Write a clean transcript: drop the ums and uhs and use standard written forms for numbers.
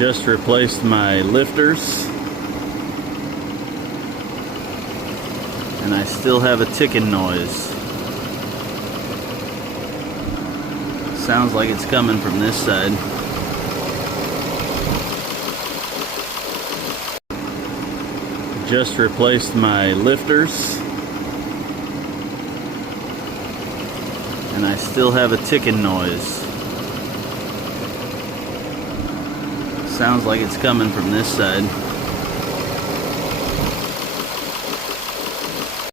Just replaced my lifters, and I still have a ticking noise. Sounds like it's coming from this side. Just replaced my lifters, and I still have a ticking noise. Sounds like it's coming from this side.